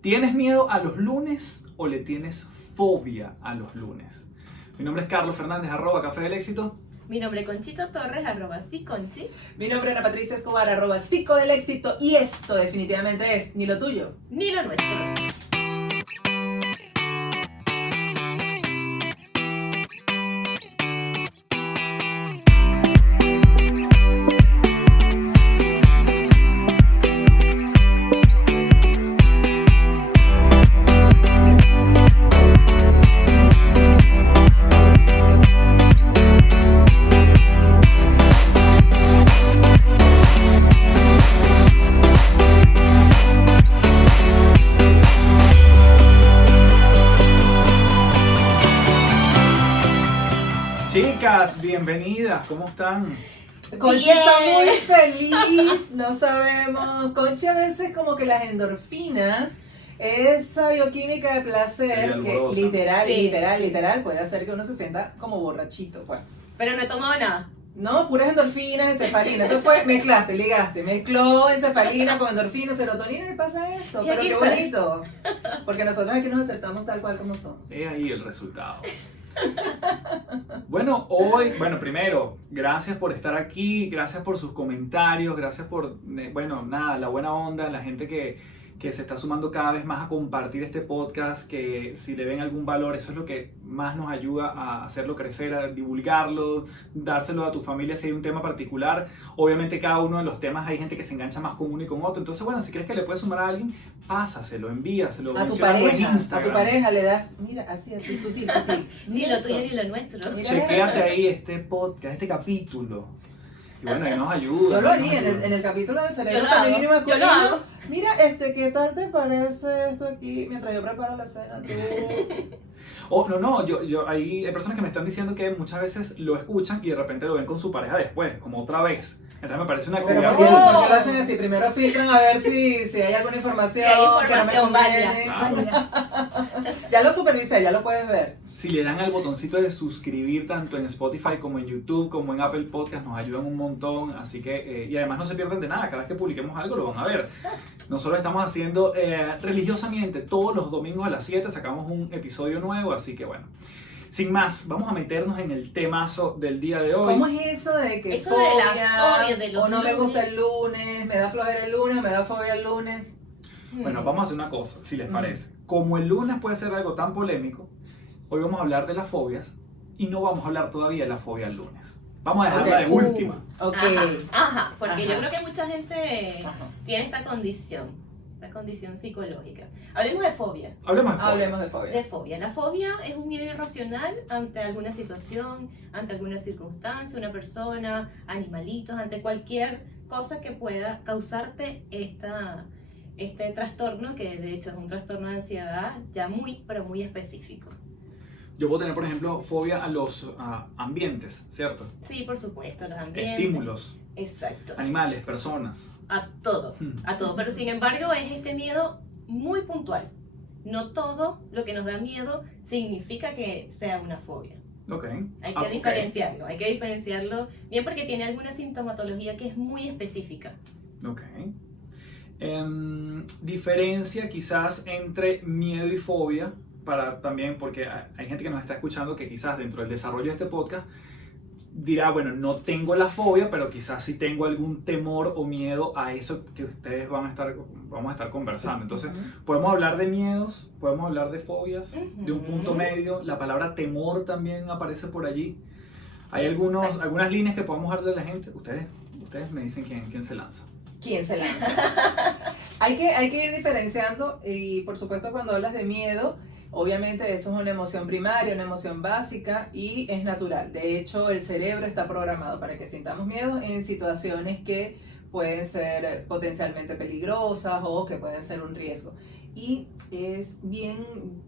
¿Tienes miedo a los lunes o le tienes fobia a los lunes? Mi nombre es Carlos Fernández, @Café del Éxito. Mi nombre es Conchito Torres, @SiConchi. Mi nombre es Ana Patricia Escobar, @Psico del Éxito. Y esto definitivamente es ni lo tuyo. Ni lo nuestro. Chicas, bienvenidas, ¿cómo están? Conchi Bien. está muy feliz, no sabemos. Conchi a veces como que las endorfinas, esa bioquímica de placer Sí, que alborosa. literal puede hacer que uno se sienta como borrachito, pues. Pero no he tomado nada. No, puras endorfinas, encefalina. Entonces mezcló encefalina con endorfina, serotonina y pasa esto. Y Pero aquí qué está. bonito. Porque nosotros aquí nos aceptamos tal cual como somos. He ahí el resultado. Bueno, primero, gracias por estar aquí, gracias por sus comentarios, gracias por, la buena onda, la gente que se está sumando cada vez más a compartir este podcast, que si le ven algún valor, eso es lo que más nos ayuda a hacerlo crecer, a divulgarlo, dárselo a tu familia si hay un tema particular. Obviamente cada uno de los temas hay gente que se engancha más con uno y con otro, entonces bueno, si crees que le puedes sumar a alguien, pásaselo, envíaselo. A tu menciónalo en pareja, Instagram. le das, mira, así, sutil. Ni lo tuyo ni lo nuestro. Mira. Chequéate ahí este podcast, este capítulo. Y bueno, ahí nos ayuda. Yo lo ahí nos haría ayuda. en el capítulo del cerebro Yo lo hago, femenino y yo lo masculino. hago. Mira, ¿qué tal te parece esto aquí mientras yo preparo la cena? Tú? Hay personas que me están diciendo que muchas veces lo escuchan y de repente lo ven con su pareja después, como otra vez. Entonces me parece una Pero actividad ¿por qué, muy- por qué lo hacen así? Primero filtran a ver si hay alguna información, Si hay información que no me conviene. válida. Ya lo supervisé, ya lo puedes ver. Si le dan al botoncito de suscribir tanto en Spotify como en YouTube como en Apple Podcast, nos ayudan un montón, así que y además no se pierden de nada, cada vez que publiquemos algo lo van a ver. Nosotros estamos haciendo religiosamente todos los domingos a las 7 sacamos un episodio nuevo, así que bueno, sin más, vamos a meternos en el temazo del día de hoy. ¿Cómo es eso de que Eso de la fobia de los o no me lunes? gusta el lunes, me da flojera el lunes, me da fobia el lunes? Bueno, vamos a hacer una cosa, si les Mm. parece. Como el lunes puede ser algo tan polémico, hoy vamos a hablar de las fobias y no vamos a hablar todavía de la fobia al lunes. Vamos a dejarla Ok. de última. Ok. Ajá, porque Ajá. yo creo que mucha gente Ajá. tiene esta condición psicológica. Hablemos de fobia. Hablemos de fobia. Hablemos de fobia. De fobia. La fobia es un miedo irracional ante alguna situación, ante alguna circunstancia, una persona, animalitos, ante cualquier cosa que pueda causarte este trastorno, que de hecho es un trastorno de ansiedad ya pero muy específico. Yo puedo tener, por ejemplo, fobia a los ambientes, ¿cierto? Sí, por supuesto, los ambientes. Estímulos, Exacto. animales, personas. A todo, a todo. Pero sin embargo es este miedo muy puntual. No todo lo que nos da miedo significa que sea una fobia. Ok. Hay Ah, que ok. diferenciarlo bien porque tiene alguna sintomatología que es muy específica. Ok. Diferencia quizás entre miedo y fobia, para también, porque hay gente que nos está escuchando que quizás dentro del desarrollo de este podcast dirá, bueno, no tengo la fobia, pero quizás sí tengo algún temor o miedo a eso que ustedes vamos a estar conversando. Entonces, podemos hablar de miedos, podemos hablar de fobias, de un punto medio. La palabra temor también aparece por allí. Hay Exacto. algunas líneas que podemos darle a la gente. Ustedes me dicen quién se lanza. ¿Quién se lanza? hay que ir diferenciando y por supuesto cuando hablas de miedo, obviamente eso es una emoción primaria, una emoción básica y es natural. De hecho, el cerebro está programado para que sintamos miedo en situaciones que pueden ser potencialmente peligrosas o que pueden ser un riesgo. Y es bien,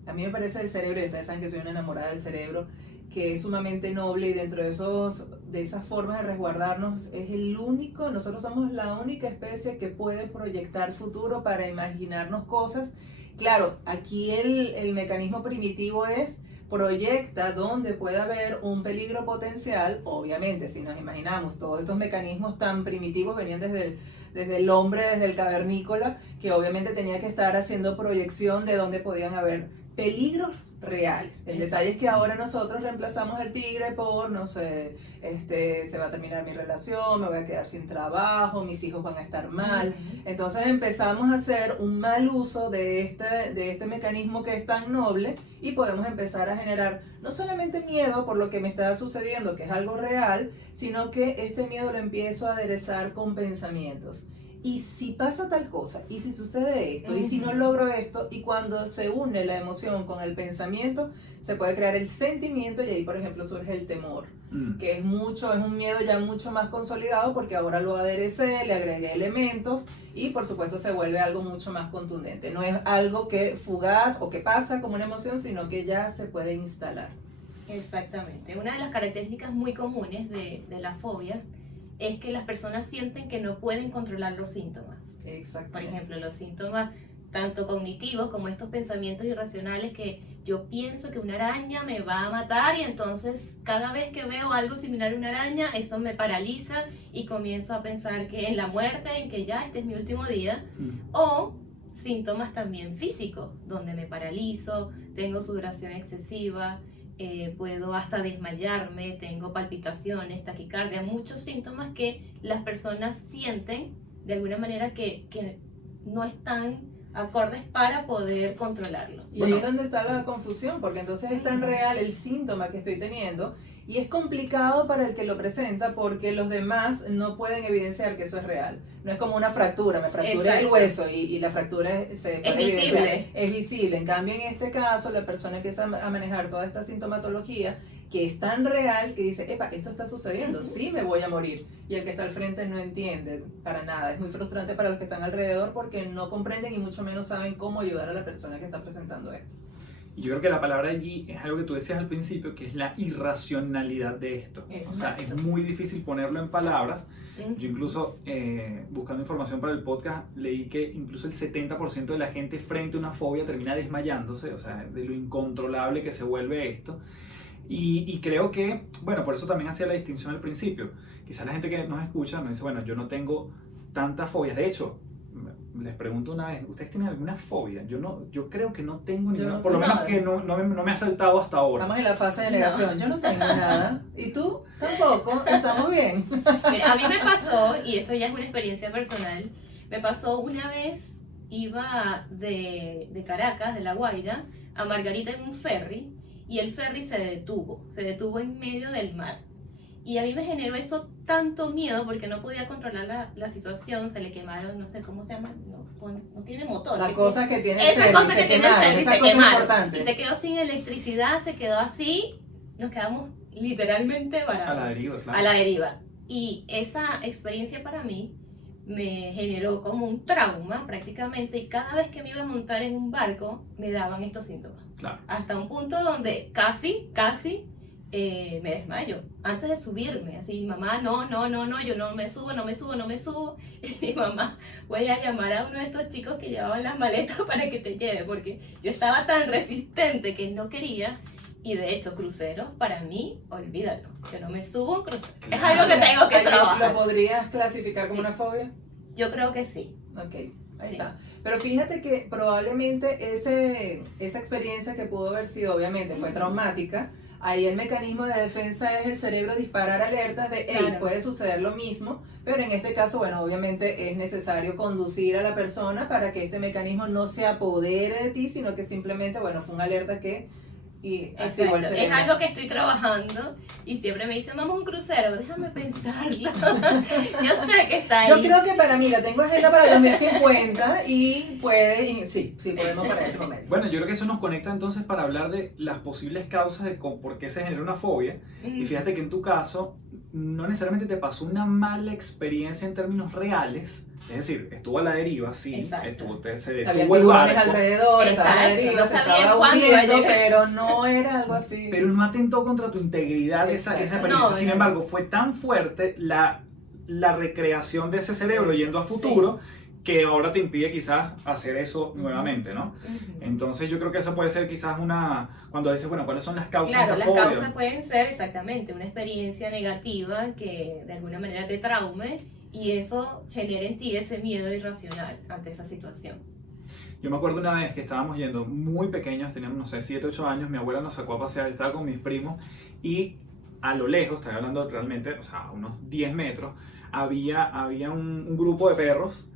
a mí me parece el cerebro, y ustedes saben que soy una enamorada del cerebro, que es sumamente noble y dentro de esas formas de resguardarnos es nosotros somos la única especie que puede proyectar futuro para imaginarnos cosas. Claro, aquí el mecanismo primitivo es proyecta donde puede haber un peligro potencial. Obviamente, si nos imaginamos, todos estos mecanismos tan primitivos venían desde el hombre, desde el cavernícola, que obviamente tenía que estar haciendo proyección de dónde podían haber peligros reales. El detalle es que ahora nosotros reemplazamos al tigre por, no sé, se va a terminar mi relación, me voy a quedar sin trabajo, mis hijos van a estar mal. Entonces empezamos a hacer un mal uso de este mecanismo que es tan noble, y podemos empezar a generar no solamente miedo por lo que me está sucediendo, que es algo real, sino que este miedo lo empiezo a aderezar con pensamientos. Y si pasa tal cosa, y si sucede esto, y si no logro esto, y cuando se une la emoción con el pensamiento, se puede crear el sentimiento, y ahí por ejemplo surge el temor, que es un miedo ya mucho más consolidado, porque ahora lo aderecé, le agregué elementos, y por supuesto se vuelve algo mucho más contundente. No es algo que fugaz o que pasa como una emoción, sino que ya se puede instalar. Exactamente. Una de las características muy comunes de las fobias es que las personas sienten que no pueden controlar los síntomas. Exacto. Por ejemplo, los síntomas tanto cognitivos como estos pensamientos irracionales, que yo pienso que una araña me va a matar, y entonces cada vez que veo algo similar a una araña, eso me paraliza y comienzo a pensar que en la muerte, en que ya este es mi último día. O síntomas también físicos, donde me paralizo, tengo sudoración excesiva, puedo hasta desmayarme, tengo palpitaciones, taquicardia, muchos síntomas que las personas sienten de alguna manera que no están acordes para poder controlarlos. Y ahí es donde está la confusión, porque entonces es tan real el síntoma que estoy teniendo, y es complicado para el que lo presenta, porque los demás no pueden evidenciar que eso es real. No es como una fractura, me fracturé el hueso y la fractura se puede evidenciar. Es visible. En cambio, en este caso, la persona empieza a manejar toda esta sintomatología que es tan real que dice, epa, esto está sucediendo, sí me voy a morir. Y el que está al frente no entiende para nada. Es muy frustrante para los que están alrededor, porque no comprenden y mucho menos saben cómo ayudar a la persona que está presentando esto. Y yo creo que la palabra allí es algo que tú decías al principio, que es la irracionalidad de esto. Exacto. O sea, es muy difícil ponerlo en palabras. Yo incluso, buscando información para el podcast, leí que incluso el 70% de la gente frente a una fobia termina desmayándose, o sea, de lo incontrolable que se vuelve esto. Y creo que, bueno, por eso también hacía la distinción al principio. Quizás la gente que nos escucha me dice, bueno, yo no tengo tantas fobias. De hecho, les pregunto una vez, ¿ustedes tienen alguna fobia? Yo creo que no tengo ninguna, por lo menos que no me ha saltado hasta ahora. Estamos en la fase de negación. Yo no tengo nada. ¿Y tú? Tampoco. Estamos bien. Mira, a mí me pasó, y esto ya es una experiencia personal, me pasó una vez, iba de Caracas, de La Guaira, a Margarita en un ferry, y el ferry se detuvo en medio del mar. Y a mí me generó eso tanto miedo, porque no podía controlar la situación, se le quemaron, no sé cómo se llama, no tiene motor. Las cosas que tiene el ferry, ferry se se quemaron, quemaron, esas se cosas quemaron. importantes. Y se quedó sin electricidad, se quedó así, nos quedamos literalmente varados. A la deriva, claro. A la deriva. Y esa experiencia para mí me generó como un trauma prácticamente, y cada vez que me iba a montar en un barco me daban estos síntomas. Claro. Hasta un punto donde casi me desmayo antes de subirme, así, mi mamá, no, yo no me subo, y mi mamá, voy a llamar a uno de estos chicos que llevaban las maletas para que te lleve, porque yo estaba tan resistente que no quería. Y de hecho, cruceros, para mí, olvídalo, yo no me subo a un crucero, es algo que tengo que trabajar. ¿Lo podrías clasificar como una fobia? Yo creo que sí. Ok, ahí Sí. está. Pero fíjate que probablemente esa experiencia, que pudo haber sido, obviamente, fue traumática. Ahí el mecanismo de defensa es el cerebro disparar alertas de, hey, Claro. puede suceder lo mismo, pero en este caso, bueno, obviamente es necesario conducir a la persona para que este mecanismo no se apodere de ti, sino que simplemente, bueno, fue una alerta que activó el Exacto. cerebro. Es algo que estoy trabajando, y siempre me dicen, vamos a un crucero, déjame pensarlo. Yo sé que está ahí. Yo creo que para mí la tengo agenda para el 2050 y sí, podemos para ese momento. Bueno, yo creo que eso nos conecta entonces para hablar de las posibles causas de por qué se genera una fobia. Y fíjate que en tu caso no necesariamente te pasó una mala experiencia en términos reales, es decir, estuvo a la deriva, sí, Exacto. se Había detuvo el tiburones barco, alrededor, estaba a la Exacto, deriva, no se sabías estaba cuándo iba a hundiendo, llegar. pero no era algo así. pero no atentó contra tu integridad esa Exacto. experiencia. No, Sin no. embargo, fue tan fuerte la recreación de ese cerebro Exacto. yendo a futuro, que ahora te impide quizás hacer eso nuevamente, ¿no? Ujú. Entonces yo creo que esa puede ser quizás cuando dices, bueno, ¿cuáles son las causas Claro, de las esta fobia? causas pueden ser exactamente una experiencia negativa que de alguna manera te traume y eso genera en ti ese miedo irracional ante esa situación. Yo me acuerdo una vez que estábamos yendo muy pequeños, teníamos, no sé, 7, 8 años, mi abuela nos sacó a pasear, estaba con mis primos y a lo lejos, estaba hablando realmente, o sea, a unos 10 metros, había un grupo de perros,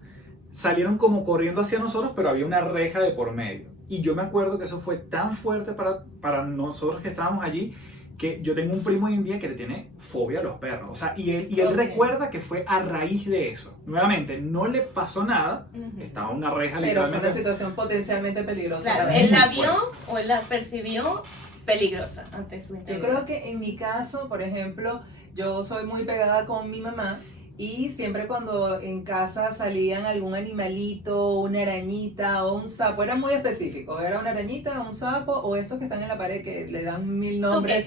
salieron como corriendo hacia nosotros, pero había una reja de por medio. Y yo me acuerdo que eso fue tan fuerte para nosotros que estábamos allí, que yo tengo un primo hoy en día que le tiene fobia a los perros. O sea, y él Ok. recuerda que fue a raíz de eso. Nuevamente, no le pasó nada, Ujú. estaba una reja Pero fue literalmente. una situación potencialmente peligrosa. Claro, para él mí. la Muy vio o él la percibió peligrosa ante su Yo integridad. creo que en mi caso, por ejemplo, yo soy muy pegada con mi mamá y siempre cuando en casa salían algún animalito, una arañita o un sapo, era muy específico, era una arañita, un sapo o estos que están en la pared que le dan 1000 nombres,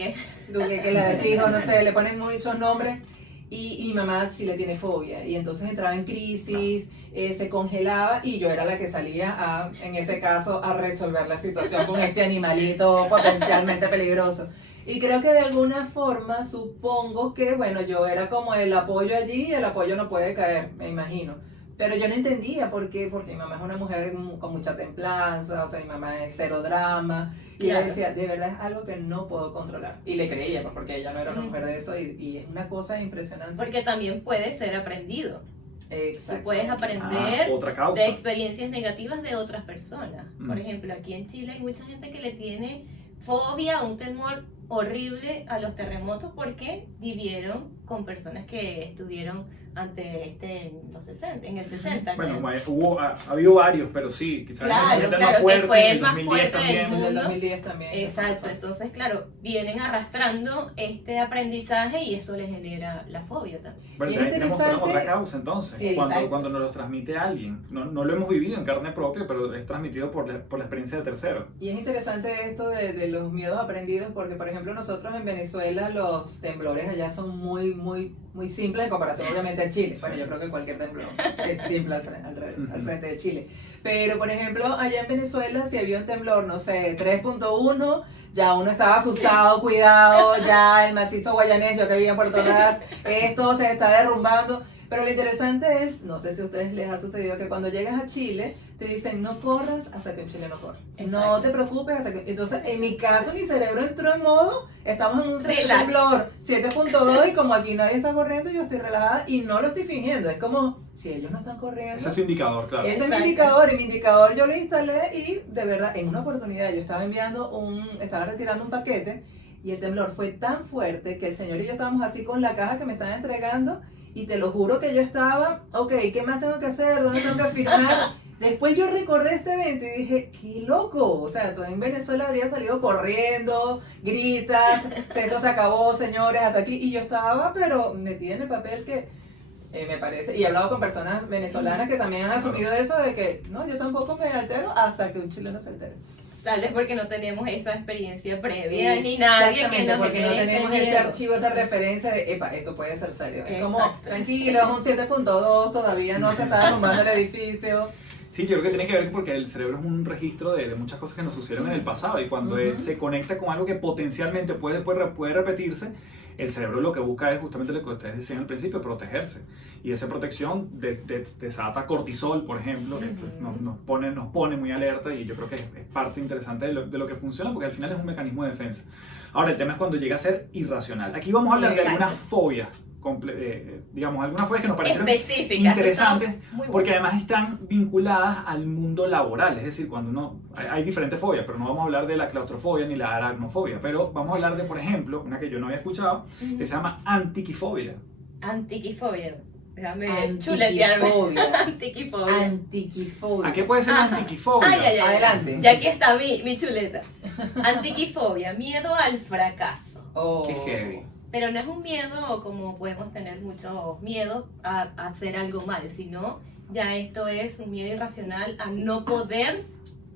Tuqueque. que lagartijo, no sé, le ponen muchos nombres y mi mamá sí le tiene fobia y entonces entraba en crisis, se congelaba y yo era la que salía en ese caso a resolver la situación con este animalito potencialmente peligroso. Y creo que de alguna forma supongo que, bueno, yo era como el apoyo allí y el apoyo no puede caer, me imagino. Pero yo no entendía por qué, porque mi mamá es una mujer con mucha templanza, o sea, mi mamá es cero drama. Y ella Claro. decía, de verdad es algo que no puedo controlar. Y le creía, pues, porque ella no era una mujer de eso y es una cosa impresionante. Porque también puede ser aprendido. Exacto. Tú puedes aprender Otra causa. de experiencias negativas de otras personas. Por Mm. ejemplo, aquí en Chile hay mucha gente que le tiene fobia, un temor horrible a los terremotos porque vivieron con personas que estuvieron en los 60, en el 60. Bueno, creo. ha habido varios, pero sí, quizás Claro, el claro, más que fuerte, fue en el más 2010 fuerte del también. En el mundo. 2010 también. Exacto, entonces claro, vienen arrastrando este aprendizaje y eso les genera la fobia también. Bueno, Y es también tenemos interesante- otra causa entonces, Sí, exacto. cuando nos lo transmite alguien. No lo hemos vivido en carne propia, pero es transmitido por la experiencia de terceros. Y es interesante esto de los miedos aprendidos porque, por ejemplo, nosotros en Venezuela los temblores allá son muy simples en comparación obviamente a Chile. Bueno, yo creo que cualquier temblor es simple al frente de Chile. Pero, por ejemplo, allá en Venezuela si había un temblor, no sé, 3.1, ya uno estaba asustado, cuidado, ya el macizo guayanés, yo que vivía en Puerto Ordaz, esto se está derrumbando. Pero lo interesante es, no sé si a ustedes les ha sucedido que cuando llegas a Chile te dicen no corras hasta que un chileno corra. No Exacto. te preocupes hasta que... Entonces, en mi caso, mi cerebro entró en modo, estamos en un Relax. temblor 7.2 y como aquí nadie está corriendo, yo estoy relajada y no lo estoy fingiendo. Es como, si ellos no están corriendo... Ese es tu indicador, claro. Ese es mi Exacto. indicador y mi indicador yo lo instalé y de verdad en una oportunidad yo estaba retirando un paquete y el temblor fue tan fuerte que el señor y yo estábamos así con la caja que me estaban entregando y te lo juro que yo estaba, ok, ¿qué más tengo que hacer? ¿Dónde tengo que firmar? Después yo recordé este evento y dije, qué loco, o sea, tú en Venezuela habría salido corriendo, gritas, esto se acabó, señores, hasta aquí, y yo estaba, pero metida en el papel que me parece, y he hablado con personas venezolanas que también han asumido eso de que, no, yo tampoco me altero hasta que un chileno se altere. Tal vez porque no tenemos esa experiencia previa ni nadie que Exactamente, nos porque no genere tenemos ese ese miedo. archivo, esa referencia de, epa, esto puede ser serio. Es como, Exacto. tranquilo, es un 7.2, todavía no se está derrumbando el edificio. Sí, yo creo que tiene que ver porque el cerebro es un registro de muchas cosas que nos sucedieron en el pasado y cuando él se conecta con algo que potencialmente puede repetirse, el cerebro lo que busca es justamente lo que ustedes decían al principio, protegerse. Y esa protección desata cortisol, por ejemplo, que nos pone muy alerta y yo creo que es parte interesante de lo que funciona porque al final es un mecanismo de defensa. Ahora, el tema es cuando llega a ser irracional. Aquí vamos a hablar de algunas fobias, digamos, algunas fobias que nos parecen Específicas. interesantes, que son muy porque además están vinculadas al mundo laboral, es decir, cuando uno, hay diferentes fobias, pero no vamos a hablar de la claustrofobia ni la aracnofobia, pero vamos a hablar de, por ejemplo, una que yo no había escuchado, que se llama antiquifobia. Antiquifobia. Déjame chuletearme. Antiquifobia. Antiquifobia. Antiquifobia. ¿A qué puede ser la Ajá. antiquifobia? Ay, ay, ay. Adelante. Ya aquí está mi chuleta. Antiquifobia, miedo al fracaso. Oh. Qué heavy. Pero no es un miedo como podemos tener muchos miedos a hacer algo mal, sino ya esto es un miedo irracional a no poder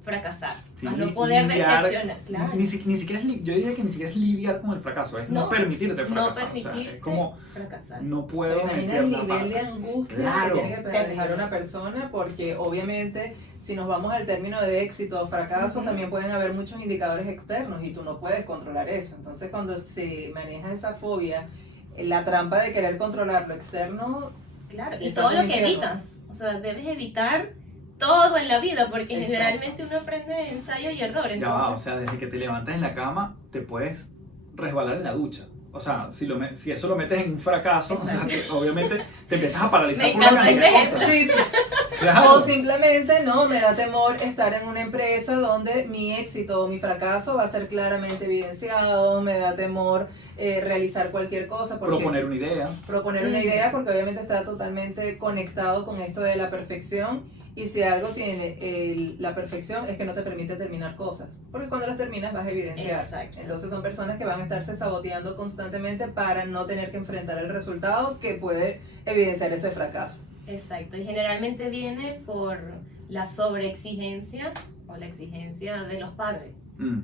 fracasar, Sí, a no poder lidiar- decepcionar. Claro. Ni siquiera yo diría que ni siquiera es lidiar con el fracaso, es no No, permitirte No fracasar. O permitirte sea, es como, fracasar. no Pero puedo imagina meter el la nivel de pata. angustia Claro. que tiene que dejar Terrible. una persona, porque obviamente si nos vamos al término de éxito o fracaso, Ujú. también pueden haber muchos indicadores externos y tú no puedes controlar eso. Entonces cuando se maneja esa fobia, la trampa de querer controlar lo externo, Claro, y Eso todo es lo un que infierno. evitas. O sea, debes evitar todo en la vida, porque Exacto. generalmente uno aprende de ensayo y error. Ya va, o Entonces, sea, desde que te levantas en la cama, te puedes resbalar en la ducha. O sea, si eso lo metes en un fracaso, o sea, obviamente te empiezas a paralizar Me por una encanta cantidad de ese cosas. sí, sí. Claro. O simplemente no, me da temor estar en una empresa donde mi éxito o mi fracaso va a ser claramente evidenciado, me da temor realizar cualquier cosa. Porque Proponer una idea. proponer una idea, porque obviamente está totalmente conectado con esto de la perfección, y si algo tiene la perfección es que no te permite terminar cosas, porque cuando las terminas vas a evidenciar. Exacto. Entonces son personas que van a estarse saboteando constantemente para no tener que enfrentar el resultado que puede evidenciar ese fracaso. exacto. Y generalmente viene por la sobreexigencia o la exigencia de los padres.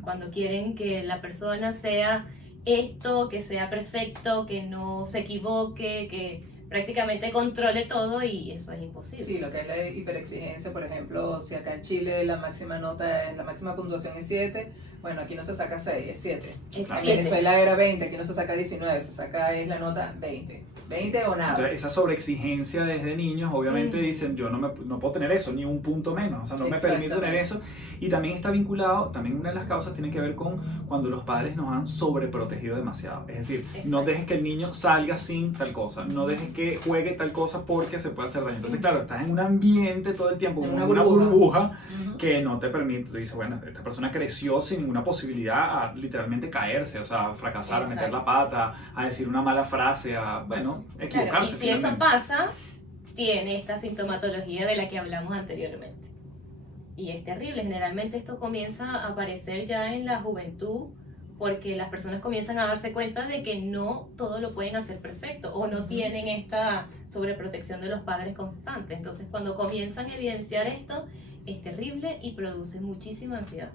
Cuando quieren que la persona sea esto, que sea perfecto, que no se equivoque, que prácticamente controle todo, y eso es imposible. Sí, lo que es la hiperexigencia, por ejemplo, si acá en Chile la máxima la máxima puntuación es 7, bueno, aquí no se saca 6, es 7. Es Claro. En 7. Venezuela era 20, aquí no se saca 19, se saca es la nota 20. 20 o nada. Entonces, esa sobreexigencia desde niños, obviamente dicen, yo no puedo tener eso, ni un punto menos, o sea, no me permito tener eso. Y también está vinculado, también una de las causas tiene que ver con cuando los padres nos han sobreprotegido demasiado. Es decir, no Exacto. dejes que el niño salga sin tal cosa, no dejes que juegue tal cosa porque se puede hacer daño. Entonces, claro, estás en un ambiente todo el tiempo, En como una una burbuja. burbuja que no te permite. Tú dices, bueno, esta persona creció sin ninguna posibilidad a literalmente caerse, o sea, a fracasar, a meter Exacto. la pata, a decir una mala frase, a, bueno, Claro, y equivocarse. si eso finalmente. pasa, tiene esta sintomatología de la que hablamos anteriormente. Y es terrible, generalmente esto comienza a aparecer ya en la juventud, porque las personas comienzan a darse cuenta de que no todo lo pueden hacer perfecto, o no tienen esta sobreprotección de los padres constante. Entonces, cuando comienzan a evidenciar esto, es terrible y produce muchísima ansiedad.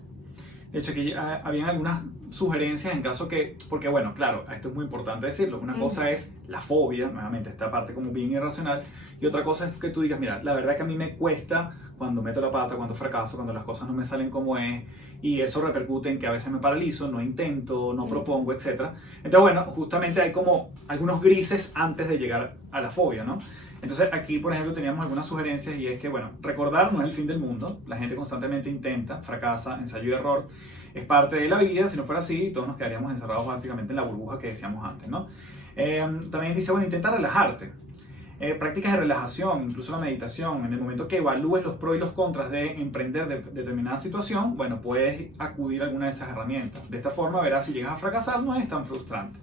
De hecho, aquí habían algunas sugerencias en caso que, porque bueno, claro, esto es muy importante decirlo, una cosa es la fobia, nuevamente esta parte como bien irracional, y otra cosa es que tú digas, mira, la verdad que a mí me cuesta cuando meto la pata, cuando fracaso, cuando las cosas no me salen como es, y eso repercute en que a veces me paralizo, no intento, no propongo, etc. Entonces, bueno, justamente hay como algunos grises antes de llegar a la fobia, ¿no? Entonces aquí, por ejemplo, teníamos algunas sugerencias, y es que, bueno, recordar no es el fin del mundo, la gente constantemente intenta, fracasa, ensayo y error, es parte de la vida. Si no fuera así, todos nos quedaríamos encerrados básicamente en la burbuja que decíamos antes, ¿no? También dice, bueno, intenta relajarte. Prácticas de relajación, incluso la meditación, en el momento que evalúes los pros y los contras de emprender determinada situación, bueno, puedes acudir a alguna de esas herramientas. De esta forma verás si llegas a fracasar, no es tan frustrante.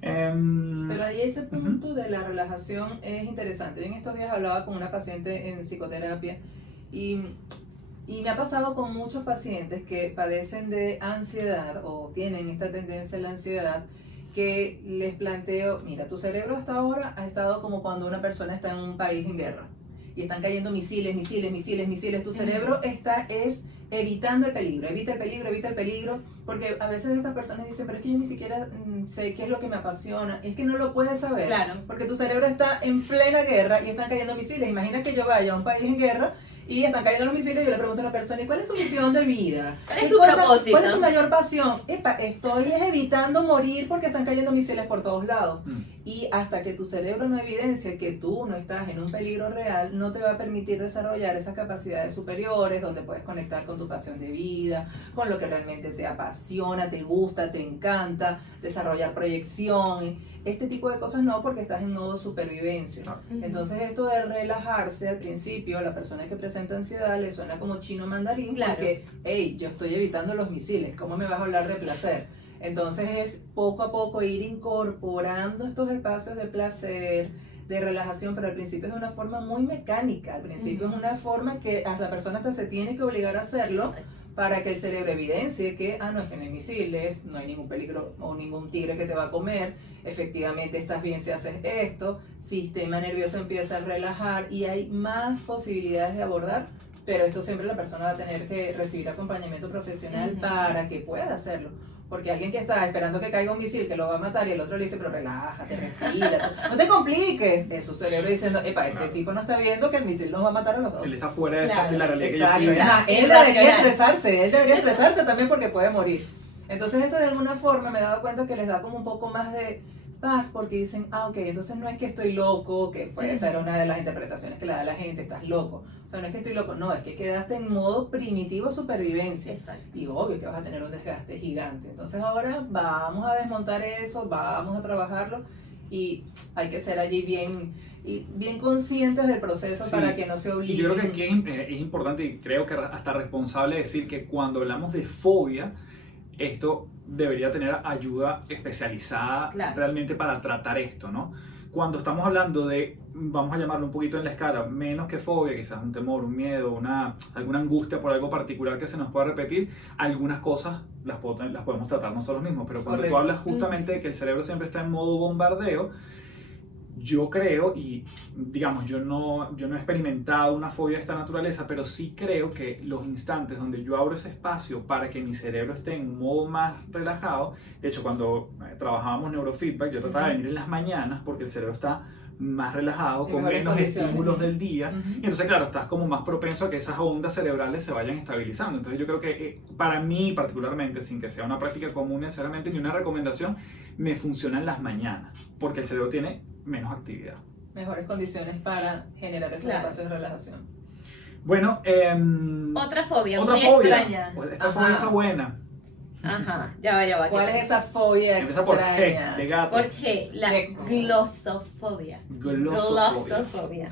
Pero ahí ese punto de la relajación es interesante. Yo en estos días hablaba con una paciente en psicoterapia, y me ha pasado con muchos pacientes que padecen de ansiedad o tienen esta tendencia a la ansiedad, que les planteo, mira, tu cerebro hasta ahora ha estado como cuando una persona está en un país en guerra y están cayendo misiles, tu cerebro está evitando el peligro, evita el peligro, porque a veces estas personas dicen, pero es que yo ni siquiera sé qué es lo que me apasiona. Es que no lo puedes saber, Claro. porque tu cerebro está en plena guerra y están cayendo misiles. Imagina que yo vaya a un país en guerra y están cayendo los misiles, y yo le pregunto a una persona, ¿y cuál es su misión de vida? ¿Cuál es tu propósito? ¿Cuál es su mayor pasión? Epa, estoy evitando morir porque están cayendo misiles por todos lados. Y hasta que tu cerebro no evidencia que tú no estás en un peligro real, no te va a permitir desarrollar esas capacidades superiores donde puedes conectar con tu pasión de vida, con lo que realmente te apasiona, te gusta, te encanta, desarrollar proyección. Este tipo de cosas no, porque estás en modo supervivencia. Entonces esto de relajarse, al principio, a la persona que presenta ansiedad le suena como chino mandarín, Claro. porque, hey, yo estoy evitando los misiles, ¿cómo me vas a hablar de placer? Entonces es poco a poco ir incorporando estos espacios de placer, de relajación, pero al principio es de una forma muy mecánica, al principio es una forma que a la persona hasta se tiene que obligar a hacerlo, para que el cerebro evidencie que, no, es que no hay misiles, no hay ningún peligro o ningún tigre que te va a comer, efectivamente estás bien si haces esto, sistema nervioso empieza a relajar y hay más posibilidades de abordar pero esto siempre la persona va a tener que recibir acompañamiento profesional para que pueda hacerlo. Porque alguien que está esperando que caiga un misil que lo va a matar y el otro le dice, pero relájate, respira, no te compliques. De su cerebro diciendo, epa, este tipo no está viendo que el misil nos va a matar a los dos. Él está fuera de la realidad Exacto, que yo él debería estresarse también porque puede morir. Entonces esto de alguna forma me he dado cuenta que les da como un poco más de paz porque dicen, ok, entonces no es que estoy loco, que puede ser una de las interpretaciones que le da la gente, estás loco. O sea, no es que estoy loco, no, es que quedaste en modo primitivo supervivencia. Exacto. Y obvio que vas a tener un desgaste gigante. Entonces ahora vamos a desmontar eso, vamos a trabajarlo y hay que ser allí bien conscientes del proceso para que no se obliguen. Y yo creo que aquí es importante y creo que hasta responsable decir que cuando hablamos de fobia, esto debería tener ayuda especializada realmente para tratar esto, ¿no? Cuando estamos hablando de, vamos a llamarlo un poquito en la escala, menos que fobia, quizás un temor, un miedo, alguna angustia por algo particular que se nos pueda repetir, algunas cosas las podemos tratar nosotros mismos, pero cuando tú hablas justamente de que el cerebro siempre está en modo bombardeo, yo creo, y digamos, yo no he experimentado una fobia de esta naturaleza, pero sí creo que los instantes donde yo abro ese espacio para que mi cerebro esté en un modo más relajado, de hecho cuando trabajábamos neurofeedback, yo trataba de venir en las mañanas porque el cerebro está más relajado, con menos estímulos del día, y entonces claro, estás como más propenso a que esas ondas cerebrales se vayan estabilizando. Entonces yo creo que para mí particularmente, sin que sea una práctica común necesariamente ni una recomendación, me funciona en las mañanas, porque el cerebro tiene menos actividad. Mejores condiciones para generar esos espacios de relajación. Bueno, otra fobia muy extraña. Esta fobia está buena. Ajá, ya va. ¿Cuál es esa fobia Empieza por extraña? G, de gato. ¿Por qué? La glosofobia. Glosofobia.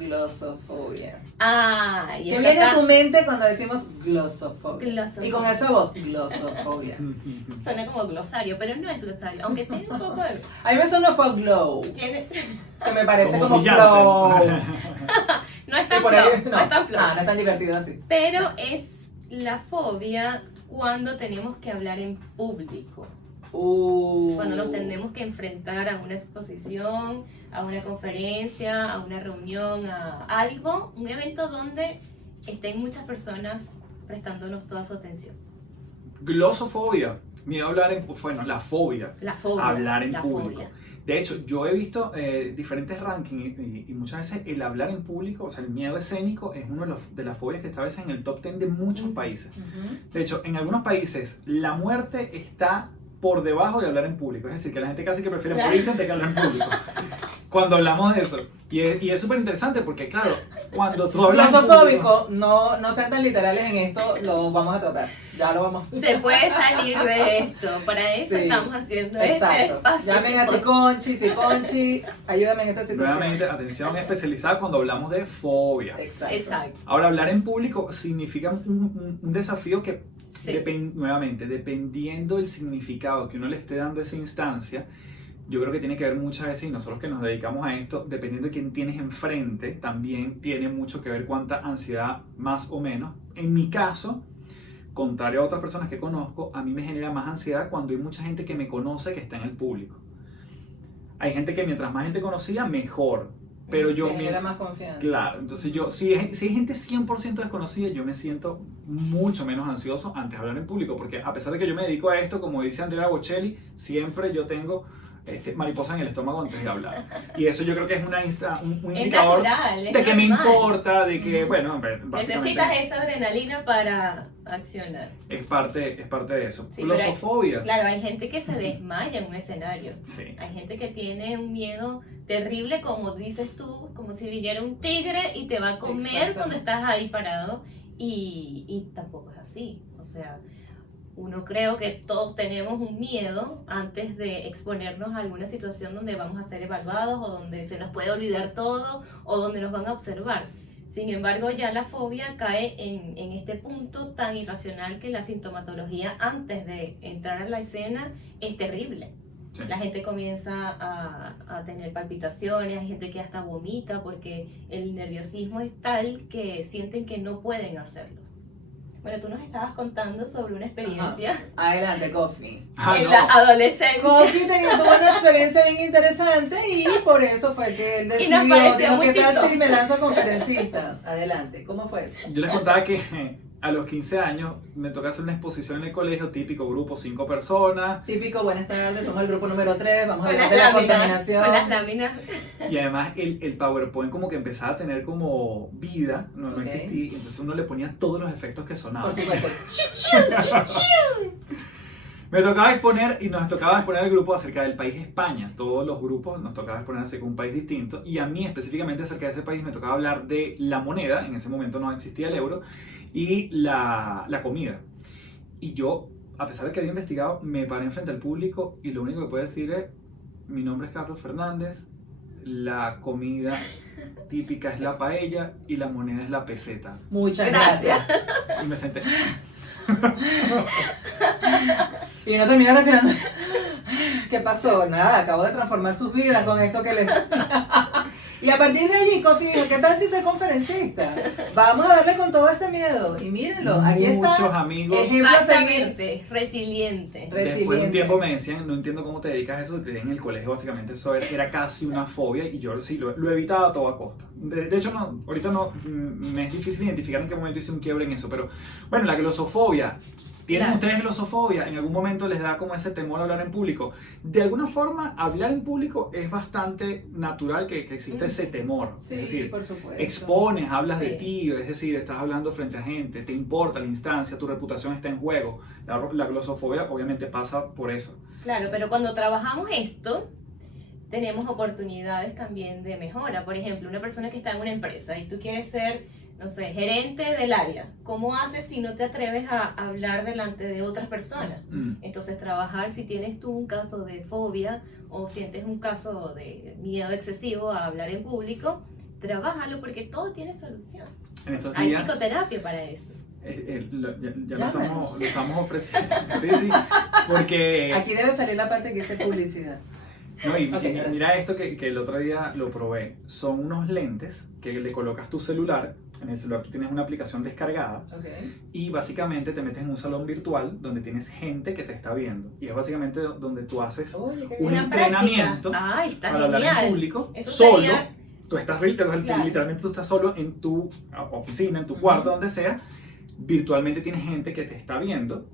Ah, y ¿qué viene a tu mente cuando decimos glosofobia? Y con esa voz, glosofobia. Suena como glosario, pero no es glosario, aunque tiene un poco de... A mí me suena for glow, Tiene... que me parece como brillante. flow. No es tan No es tan flow. no es tan divertido así. Pero es la fobia cuando tenemos que hablar en público. Cuando nos tenemos que enfrentar a una exposición, a una conferencia, a una reunión, a algo, un evento donde estén muchas personas prestándonos toda su atención. Glosofobia, miedo a hablar la fobia. Hablar en público. Fobia. De hecho, yo he visto diferentes rankings y muchas veces el hablar en público, o sea, el miedo escénico es uno de las fobias que está a veces en el top 10 de muchos países. De hecho, en algunos países la muerte está por debajo de hablar en público, es decir, que la gente casi que prefiere morirse antes que hablar en público. Cuando hablamos de eso. Y es súper interesante porque, claro, cuando tú hablas Glosofóbico, no sean tan literales en esto, lo vamos a tratar. Ya lo vamos a... Se puede salir de esto, para eso estamos haciendo este espacio. Llamen a Conchi, ayúdame en esta situación. Nuevamente, atención especializada cuando hablamos de fobia. Exacto. Ahora, hablar en público significa un desafío que, nuevamente, dependiendo del significado que uno le esté dando a esa instancia, yo creo que tiene que ver muchas veces, y nosotros que nos dedicamos a esto, dependiendo de quién tienes enfrente, también tiene mucho que ver cuánta ansiedad más o menos. En mi caso, contrario a otras personas que conozco, a mí me genera más ansiedad cuando hay mucha gente que me conoce que está en el público. Hay gente que mientras más gente conocía, mejor. Pero yo me genera más confianza. Claro, entonces si hay gente 100% desconocida, yo me siento mucho menos ansioso antes de hablar en público, porque a pesar de que yo me dedico a esto, como dice Andrea Bocelli, siempre yo tengo mariposa en el estómago antes de hablar. Y eso yo creo que es un indicador natural, de que me importa, de que, bueno, básicamente necesitas esa adrenalina para accionar. Es parte de eso. Sí, Glosofobia. Claro, hay gente que se desmaya en un escenario. Sí. Hay gente que tiene un miedo terrible, como dices tú, como si viniera un tigre y te va a comer cuando estás ahí parado. Y tampoco es así. O sea, uno creo que todos tenemos un miedo antes de exponernos a alguna situación donde vamos a ser evaluados o donde se nos puede olvidar todo o donde nos van a observar. Sin embargo, ya la fobia cae en este punto tan irracional que la sintomatología antes de entrar a la escena es terrible. Sí. La gente comienza a tener palpitaciones, hay gente que hasta vomita porque el nerviosismo es tal que sienten que no pueden hacerlo. Bueno, tú nos estabas contando sobre una experiencia Adelante, Coffee. en la adolescencia. Coffee tuvo una experiencia bien interesante y por eso fue que él Y nos decidió, pareció dijo, muy ¿qué tal chistoso. si me lanzo a conferencista? Adelante, ¿cómo fue eso? Yo les contaba que a los 15 años me toca hacer una exposición en el colegio, típico grupo, 5 personas. Típico, buenas tardes, somos el grupo número 3, vamos a Con hablar las de la láminas. contaminación. Con las láminas. Y además el PowerPoint como que empezaba a tener como vida, no Ok. existía, entonces uno le ponía todos los efectos que Por sonaban. supuesto. Me tocaba exponer y nos tocaba exponer al grupo acerca del país España. Todos los grupos nos tocaba exponer acerca de un país distinto y a mí específicamente acerca de ese país me tocaba hablar de la moneda, en ese momento no existía el euro, y la comida. Y yo, a pesar de que había investigado, me paré enfrente al público y lo único que puedo decir es, mi nombre es Carlos Fernández, la comida típica es la paella y la moneda es la peseta. Muchas Gracias. gracias. Y me senté. Y no termina respirando. ¿Qué pasó? Nada, acabo de transformar sus vidas con esto que les... Y a partir de allí, Coffee dijo, ¿qué tal si soy conferencista? Vamos a darle con todo este miedo. Y mírenlo, aquí Muchos está. amigos. Ejemplo a seguir. Resiliente. Después de un Resiliente. tiempo me decían, no entiendo cómo te dedicas a eso, en el colegio básicamente eso era casi una fobia y yo sí lo evitaba a toda costa. De hecho, no, ahorita no, me es difícil identificar en qué momento hice un quiebre en eso, pero bueno, la glosofobia. ¿Tienen Claro. ustedes glosofobia? ¿En algún momento les da como ese temor a hablar en público? De alguna forma, hablar en público es bastante natural que exista ese temor. Sí, es decir, por supuesto. expones, hablas de Sí. ti, es decir, estás hablando frente a gente, te importa la instancia, tu reputación está en juego. La glosofobia obviamente pasa por eso. Claro, pero cuando trabajamos esto, tenemos oportunidades también de mejora. Por ejemplo, una persona que está en una empresa y tú quieres ser, no sé, gerente del área. ¿Cómo haces si no te atreves a hablar delante de otras personas? Entonces, trabajar si tienes tú un caso de fobia o sientes un caso de miedo excesivo a hablar en público, trabájalo porque todo tiene solución. En estos Hay días psicoterapia para eso. ya Llámanos. lo estamos ofreciendo. Sí, sí, porque... Aquí debe salir la parte que dice publicidad. No, y Ok, gracias. mira esto que el otro día lo probé. Son unos lentes que le colocas tu celular. En el celular tú tienes una aplicación descargada Ok. y básicamente te metes en un salón virtual donde tienes gente que te está viendo. Y es básicamente donde tú haces Oye, qué un bien. Una práctica. entrenamiento Ay, está para hablar en genial. público Eso solo. sería- Tú estás Claro. literalmente tú estás solo en tu oficina, en tu Ujú. cuarto, donde sea. Virtualmente tienes gente que te está viendo.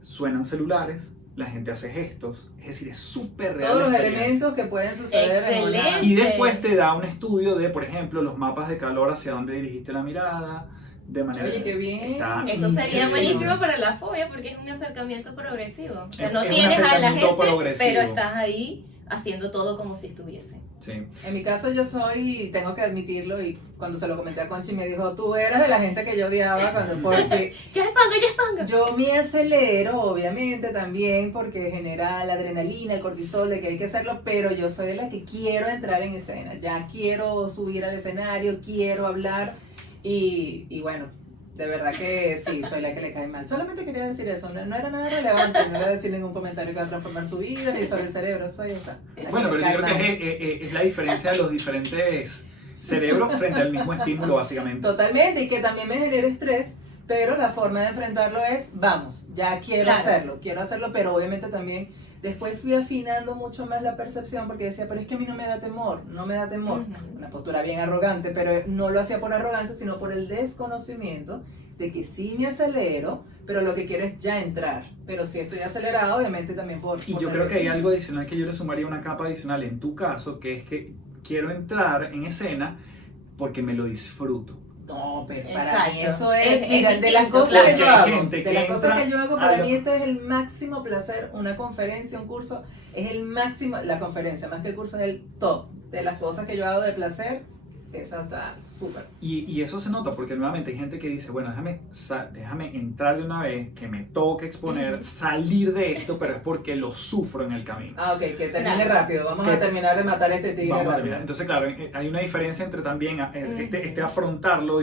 Suenan celulares, la gente hace gestos. Es decir, es súper real. Todos la los experiencia. elementos que pueden suceder en una... Excelente. Y después te da un estudio de, por ejemplo, los mapas de calor hacia dónde dirigiste la mirada, de manera... Oye, qué bien. Está Eso sería increíble. buenísimo para la fobia porque es un acercamiento progresivo. O sea, no Es un tienes a la acercamiento gente, progresivo. pero estás ahí haciendo todo como si estuviese. Sí. En mi caso yo soy, tengo que admitirlo, y cuando se lo comenté a Conchi me dijo, tú eras de la gente que yo odiaba porque ¡Ya es panga, ya es panga! yo me acelero, obviamente también, porque genera la adrenalina, el cortisol, de que hay que hacerlo, pero yo soy de la que quiero entrar en escena, ya quiero subir al escenario, quiero hablar, y bueno, de verdad que sí, soy la que le cae mal. Solamente quería decir eso, no era nada relevante, no era decir ningún comentario que va a transformar su vida, ni sobre el cerebro, soy esa. la que Bueno, le pero yo cae creo mal. que es la diferencia de los diferentes cerebros frente al mismo estímulo, básicamente. Totalmente, y que también me genera estrés, pero la forma de enfrentarlo es, vamos, ya quiero hacerlo, pero obviamente también después fui afinando mucho más la percepción porque decía, pero es que a mí no me da temor. Ujú. Una postura bien arrogante, pero no lo hacía por arrogancia, sino por el desconocimiento de que sí me acelero, pero lo que quiero es ya entrar. Pero si estoy acelerado, obviamente también por... Y por yo creo que hay nerviosismo. algo adicional que yo le sumaría una capa adicional en tu caso, que es que quiero entrar en escena porque me lo disfruto. No, pero para mí Exacto. eso es, Es mira, de las distinto, cosas claro. que yo Hay hago, gente de que las cosas entra que yo hago, a para lo- mí este es el máximo placer, una conferencia, un curso, es el máximo, la conferencia, más que el curso es el top de las cosas que yo hago de placer, esa está súper. Y eso se nota porque nuevamente hay gente que dice, bueno, déjame entrar de una vez, que me toque exponer, Ujú. salir de esto, pero es porque lo sufro en el camino. Ah, ok, que termine Claro. rápido, vamos Que- a terminar de matar a este tigre Vamos a rápido. terminar. Entonces, claro, hay una diferencia entre también Ujú. este afrontarlo, Ujú.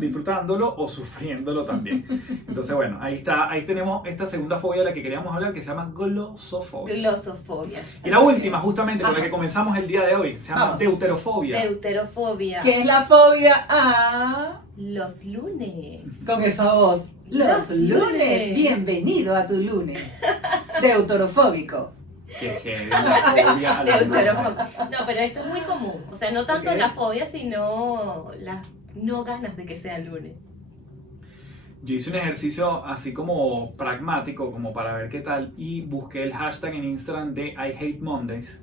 disfrutándolo o sufriéndolo también. Entonces, bueno, ahí tenemos esta segunda fobia de la que queríamos hablar, que se llama glosofobia. Glosofobia. Y la última, justamente, con la Ajá. que comenzamos el día de hoy, se llama Vamos. deuterofobia. Deuterofobia. ¿Qué es la fobia? Ah, Los lunes. con esa voz. Los lunes, bienvenido a tu lunes. Deuterofóbico. Que heavy, la fobia a la Deuterofobia. No, pero esto es muy común. O sea, no tanto Ok. la fobia, sino las no ganas de que sea lunes. Yo hice un ejercicio así como pragmático, como para ver qué tal, y busqué el hashtag en Instagram de I Hate Mondays.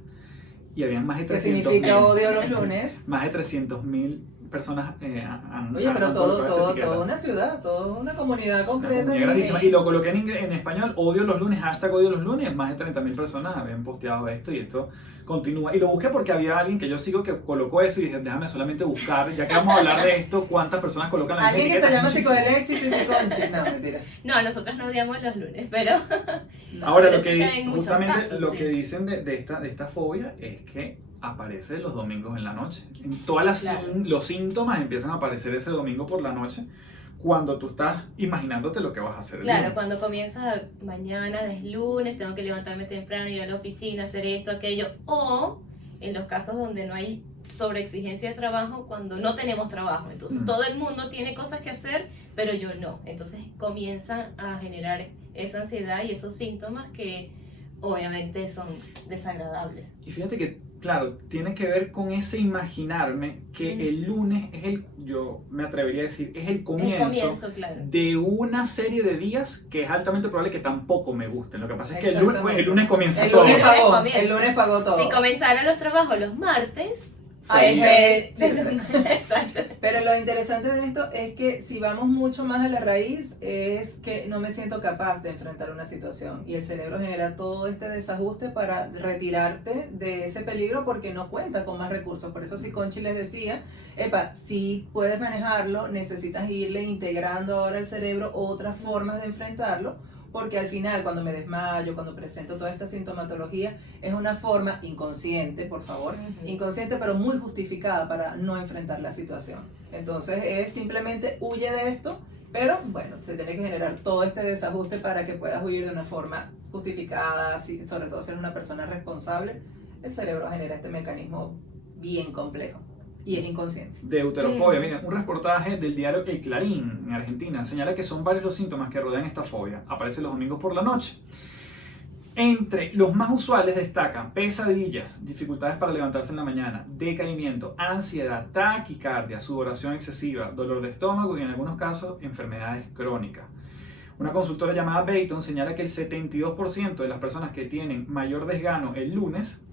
Y habían más de ¿Qué 300.000. significa odio los lunes? Más de 300.000 personas han Oye, pero han colocado esa etiqueta. toda una ciudad, toda una comunidad Una completa. comunidad grandísima. Sí. Y lo coloqué en español, odio los lunes, hashtag odio los lunes. Más de 30.000 personas habían posteado esto y esto continúa. Y lo busqué porque había alguien que yo sigo que colocó eso y dije, déjame solamente buscar, ya que vamos a hablar de esto, cuántas personas colocan la misma Alguien que se etiqueta. llama Muchísimas. psicodeléxico y psiconchi. No, mentira. No, nosotros no odiamos los lunes, pero No. Ahora, pero lo sí que, se ven muchos justamente casos, lo sí. que dicen de esta fobia es que aparece los domingos en la noche. En todas Claro. los síntomas empiezan a aparecer ese domingo por la noche cuando tú estás imaginándote lo que vas a hacer el claro, lunes. cuando comienzas mañana, es lunes, tengo que levantarme temprano, ir a la oficina, hacer esto, aquello, o en los casos donde no hay sobreexigencia de trabajo, cuando no tenemos trabajo, entonces Mm. todo el mundo tiene cosas que hacer, pero yo no, entonces comienzan a generar esa ansiedad y esos síntomas que obviamente son desagradables. Y fíjate que, claro, tiene que ver con ese imaginarme que Mm. el lunes es yo me atrevería a decir, es el El comienzo comienzo, claro. de una serie de días que es altamente probable que tampoco me gusten. Lo que pasa es que Exactamente. el lunes comienza El todo. lunes pagó, comienza. el lunes pagó todo. Si comenzaran los trabajos los martes, Ahí pues, sí, sí. exacto. Pero lo interesante de esto es que si vamos mucho más a la raíz es que no me siento capaz de enfrentar una situación y el cerebro genera todo este desajuste para retirarte de ese peligro porque no cuenta con más recursos. Por eso si Conchi les decía, epa, si puedes manejarlo, necesitas irle integrando ahora al cerebro otras formas de enfrentarlo, porque al final cuando me desmayo, cuando presento toda esta sintomatología, es una forma inconsciente, por favor, Ujú. inconsciente pero muy justificada para no enfrentar la situación. Entonces es simplemente huye de esto, pero bueno, se tiene que generar todo este desajuste para que puedas huir de una forma justificada, sobre todo ser una persona responsable. El cerebro genera este mecanismo bien complejo y es inconsciente. De deuterofobia. Mira, un reportaje del diario El Clarín en Argentina señala que son varios los síntomas que rodean esta fobia. Aparece los domingos por la noche. Entre los más usuales destacan pesadillas, dificultades para levantarse en la mañana, decaimiento, ansiedad, taquicardia, sudoración excesiva, dolor de estómago y en algunos casos enfermedades crónicas. Una consultora llamada Bayton señala que el 72% de las personas que tienen mayor desgano el lunes,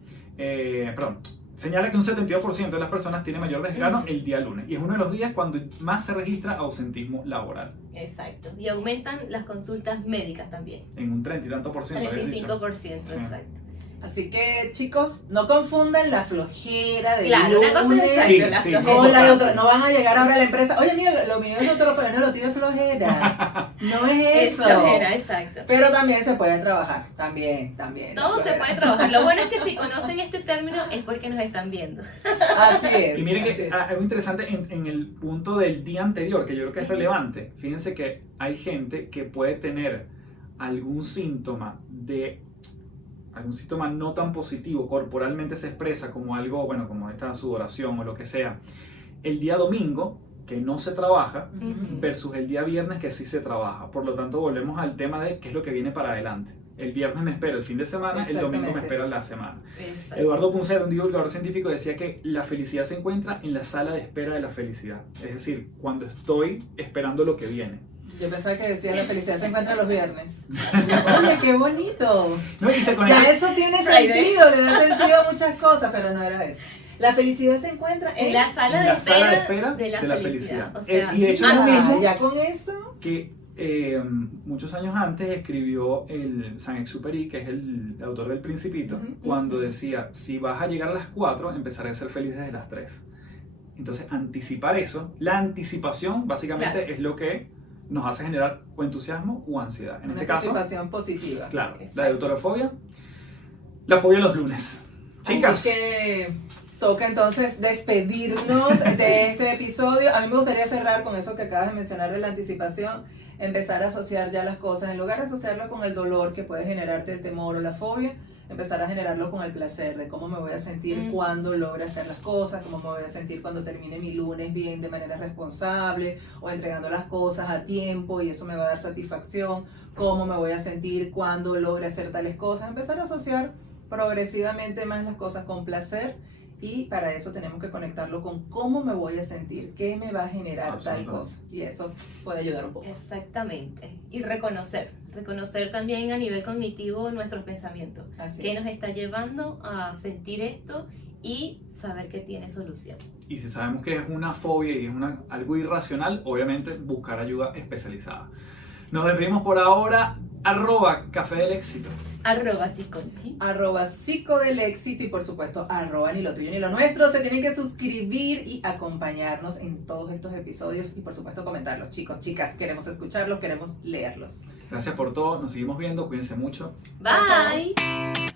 señala que un 72% de las personas tiene mayor desgano el día lunes y es uno de los días cuando más se registra ausentismo laboral, Exacto. Y aumentan las consultas médicas también. en un 30 y tanto por ciento. habías dicho. 35%, Sí. exacto. Así que chicos, no confundan la flojera del Claro, una cosa lunes es exacto, Sí, la sí, flojera. con la de importante. otro. No van a llegar ahora a la empresa, oye mira, lo mío es otro, pero no, lo tuyo es flojera. No es Es eso. flojera, exacto. Pero también se puede trabajar, también. Todo se puede trabajar. Lo bueno es que si conocen este término es porque nos están viendo. Así es. Y miren así que es. algo interesante en el punto del día anterior, que yo creo que es relevante. Fíjense que hay gente que puede tener algún síntoma no tan positivo, corporalmente se expresa como algo, bueno, como esta sudoración o lo que sea, el día domingo, que no se trabaja, Ujú. versus el día viernes, que sí se trabaja. Por lo tanto, volvemos al tema de qué es lo que viene para adelante. El viernes me espera el fin de semana, el domingo me Exactamente. espera la semana. Exacto. Eduardo Punset, un divulgador científico, decía que la felicidad se encuentra en la sala de espera de la felicidad. Es decir, cuando estoy esperando lo que viene. Yo pensaba que decía la felicidad se encuentra los viernes. Oye, qué bonito. ¿No? Y se conecta. Ya eso tiene Friday. sentido, le da sentido a muchas cosas, pero no era eso. La felicidad se encuentra En la sala, En de, la sala de espera espera de la felicidad. O sea, Y de hecho, es lo Ah, mismo ya con eso. que muchos años antes escribió el Saint-Exupéry, que es el autor del Principito, Ujú. cuando decía, si vas a llegar a las 4, empezaré a ser feliz desde las 3. Entonces, anticipar eso, la anticipación básicamente Claro. es lo que nos hace generar o entusiasmo o ansiedad. En Una este caso, anticipación positiva. claro, Exacto. la deuterofobia, la fobia de los lunes. Chicas, Así que toca entonces despedirnos de este episodio. A mí me gustaría cerrar con eso que acabas de mencionar de la anticipación. empezar a asociar ya las cosas, en lugar de asociarlo con el dolor que puede generarte el temor o la fobia, empezar a generarlo con el placer de cómo me voy a sentir cuando logre hacer las cosas, cómo me voy a sentir cuando termine mi lunes bien de manera responsable o entregando las cosas a tiempo y eso me va a dar satisfacción, cómo me voy a sentir cuando logre hacer tales cosas, empezar a asociar progresivamente más las cosas con placer. Y para eso tenemos que conectarlo con cómo me voy a sentir, qué me va a generar tal cosa. Y eso puede ayudar un poco. Exactamente. Y reconocer también a nivel cognitivo nuestros pensamientos. Así ¿Qué es. nos está llevando a sentir esto? Y saber que tiene solución. Y si sabemos que es una fobia y es algo irracional, obviamente buscar ayuda especializada. Nos despedimos por ahora. @Café del Éxito. @Siconchi. @Psico del Éxito y por supuesto @ ni lo tuyo ni lo nuestro. Se tienen que suscribir y acompañarnos en todos estos episodios y por supuesto comentarlos. Chicos, chicas, queremos escucharlos, queremos leerlos. Gracias por todo. Nos seguimos viendo. Cuídense mucho. Bye.